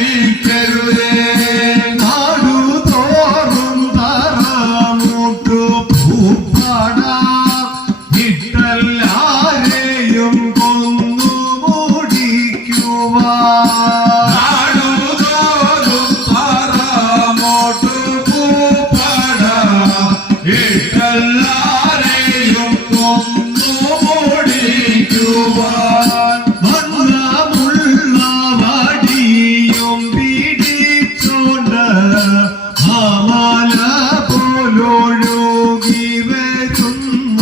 Perú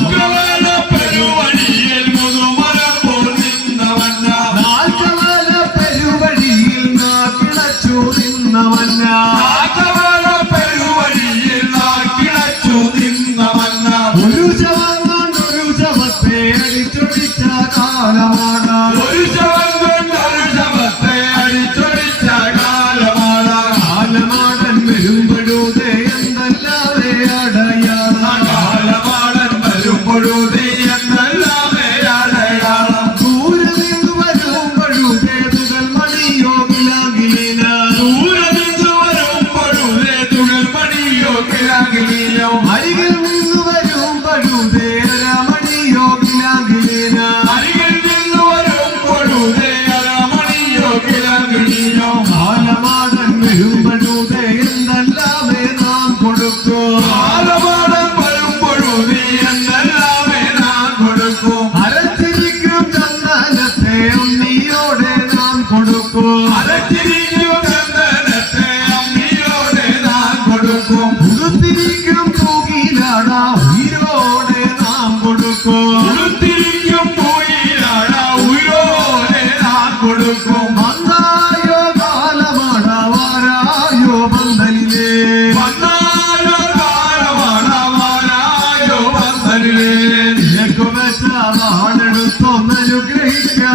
Gracias. எல்லாமே நாம் கொடுப்போம். ஆரவாடம் வரும் பொழுது எல்லாமே நாம் கொடுப்போம். அரைச்சிருக்கும் சந்தனத்தை உன்னியோடு நாம் கொடுப்போம். அரைச்சிருக்கும் சந்தனத்தை அம்மியோடு நாம் கொடுப்போம். புதுத்திருக்கும் தூக்கினடா തണുത്തോന്നലുഗ്രഹിക്കാ